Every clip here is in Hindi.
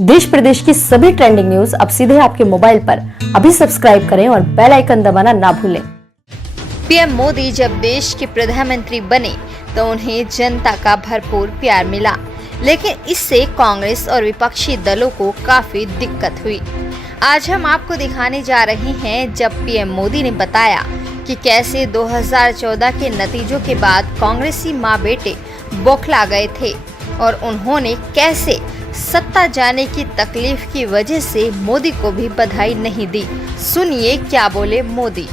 देश प्रदेश की सभी ट्रेंडिंग न्यूज अब सीधे आपके मोबाइल पर। अभी सब्सक्राइब करें और बेल आइकन दबाना ना भूलें। पीएम मोदी जब देश के प्रधानमंत्री बने तो उन्हें जनता का भरपूर प्यार मिला, लेकिन इससे कांग्रेस और विपक्षी दलों को काफी दिक्कत हुई। आज हम आपको दिखाने जा रहे हैं जब पीएम मोदी ने बताया कि कैसे 2014 के नतीजों के बाद कांग्रेसी माँ बेटे बौखला गए थे और उन्होंने कैसे सत्ता जाने की तकलीफ की वजह से मोदी को भी बधाई नहीं दी। सुनिए क्या बोले मोदी।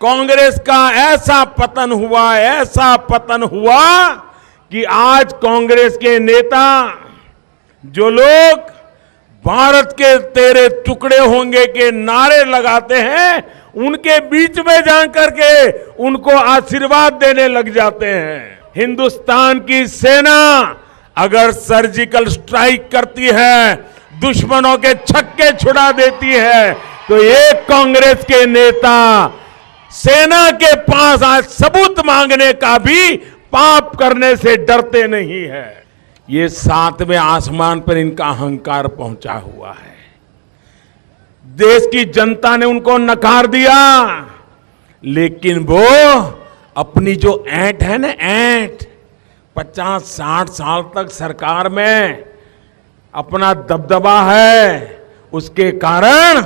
कांग्रेस का ऐसा पतन हुआ कि आज कांग्रेस के नेता जो लोग भारत के तेरे टुकड़े होंगे के नारे लगाते हैं, उनके बीच में जाकर के उनको आशीर्वाद देने लग जाते हैं। हिंदुस्तान की सेना अगर सर्जिकल स्ट्राइक करती है, दुश्मनों के छक्के छुड़ा देती है, तो एक कांग्रेस के नेता सेना के पास आज सबूत मांगने का भी पाप करने से डरते नहीं है। ये 7वें आसमान पर इनका अहंकार पहुंचा हुआ है। देश की जनता ने उनको नकार दिया, लेकिन वो अपनी जो ऐंठ है ना, ऐंठ 50-60 साल तक सरकार में अपना दबदबा है, उसके कारण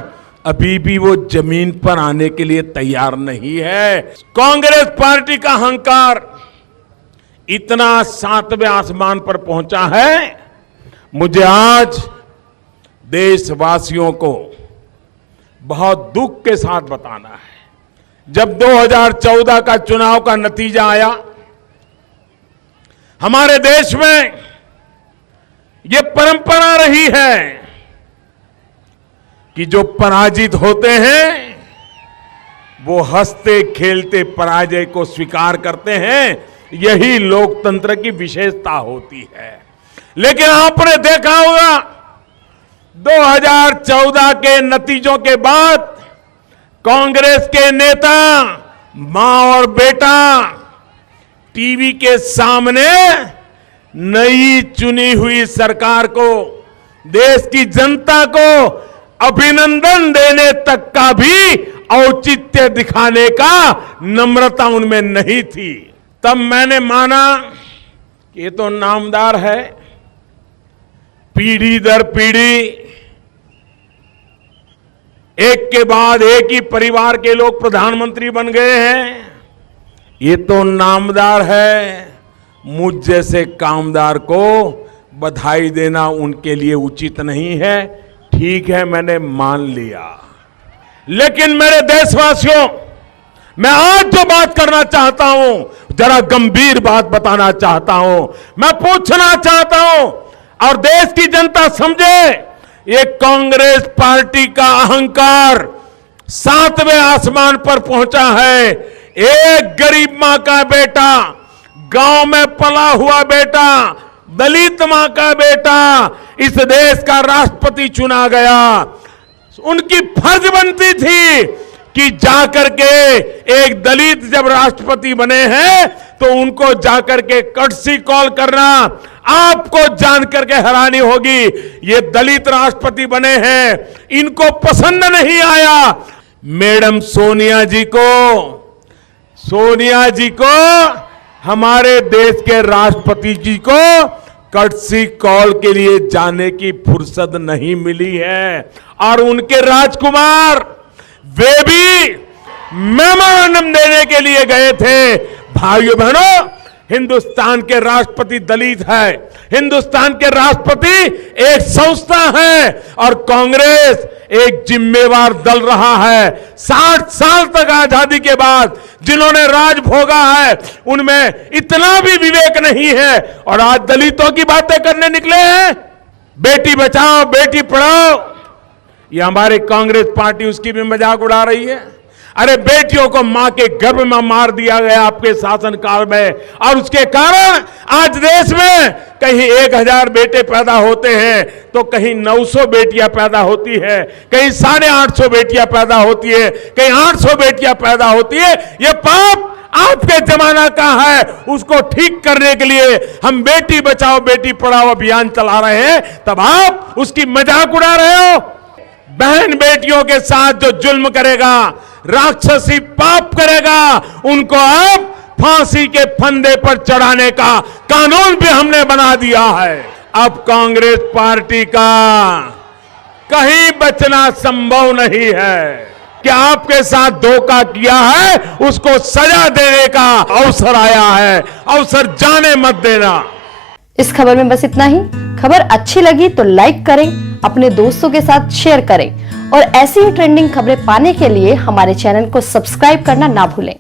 अभी भी वो जमीन पर आने के लिए तैयार नहीं है। कांग्रेस पार्टी का अहंकार इतना 7वें आसमान पर पहुंचा है। मुझे आज देशवासियों को बहुत दुख के साथ बताना है, जब 2014 का चुनाव का नतीजा आया, हमारे देश में ये परंपरा रही है कि जो पराजित होते हैं वो हंसते खेलते पराजय को स्वीकार करते हैं। यही लोकतंत्र की विशेषता होती है। लेकिन आपने देखा होगा 2014 के नतीजों के बाद कांग्रेस के नेता, मां और बेटा टीवी के सामने नई चुनी हुई सरकार को, देश की जनता को अभिनंदन देने तक का भी औचित्य दिखाने का नम्रता उनमें नहीं थी। तब मैंने माना कि ये तो नामदार है, पीढ़ी दर पीढ़ी एक के बाद एक ही परिवार के लोग प्रधानमंत्री बन गए हैं। ये तो नामदार है, मुझ जैसे कामदार को बधाई देना उनके लिए उचित नहीं है। ठीक है, मैंने मान लिया। लेकिन मेरे देशवासियों, मैं आज जो बात करना चाहता हूं, जरा गंभीर बात बताना चाहता हूं, मैं पूछना चाहता हूं और देश की जनता समझे, ये कांग्रेस पार्टी का अहंकार 7वें आसमान पर पहुंचा है। एक गरीब मां का बेटा, गांव में पला हुआ बेटा, दलित मां का बेटा इस देश का राष्ट्रपति चुना गया। उनकी फर्ज बनती थी कि जाकर के एक दलित जब राष्ट्रपति बने हैं तो उनको जाकर के कर्टसी कॉल करना। आपको जानकर के हैरानी होगी, ये दलित राष्ट्रपति बने हैं, इनको पसंद नहीं आया। मैडम सोनिया जी को हमारे देश के राष्ट्रपति जी को कर्टसी कॉल के लिए जाने की फुर्सत नहीं मिली है। और उनके राजकुमार, वे भी मेमोरेंडम देने के लिए गए थे। भाइयों बहनों, हिंदुस्तान के राष्ट्रपति दलित है, हिंदुस्तान के राष्ट्रपति एक संस्था है और कांग्रेस एक जिम्मेवार दल रहा है। 60 साल तक आजादी के बाद जिन्होंने राज भोगा है, उनमें इतना भी विवेक नहीं है और आज दलितों की बातें करने निकले हैं। बेटी बचाओ, बेटी पढ़ाओ, ये हमारे कांग्रेस पार्टी उसकी भी मजाक उड़ा रही है। अरे बेटियों को मां के गर्भ में मार दिया गया आपके शासनकाल में, और उसके कारण आज देश में कहीं 1000 बेटे पैदा होते हैं तो कहीं 900 बेटियां पैदा होती है, कहीं 850 बेटियां पैदा होती है, कहीं 800 बेटियां पैदा होती है। ये पाप आपके जमाना का है, उसको ठीक करने के लिए हम बेटी बचाओ बेटी पढ़ाओ अभियान चला रहे हैं, तब आप उसकी मजाक उड़ा रहे हो। बहन बेटियों के साथ जो जुल्म करेगा, राक्षसी पाप करेगा, उनको अब फांसी के फंदे पर चढ़ाने का कानून भी हमने बना दिया है। अब कांग्रेस पार्टी का कहीं बचना संभव नहीं है कि आपके साथ धोखा किया है, उसको सजा देने का अवसर आया है। अवसर जाने मत देना। इस खबर में बस इतना ही। खबर अच्छी लगी तो लाइक करें, अपने दोस्तों के साथ शेयर करें और ऐसी ही ट्रेंडिंग खबरें पाने के लिए हमारे चैनल को सब्सक्राइब करना ना भूलें।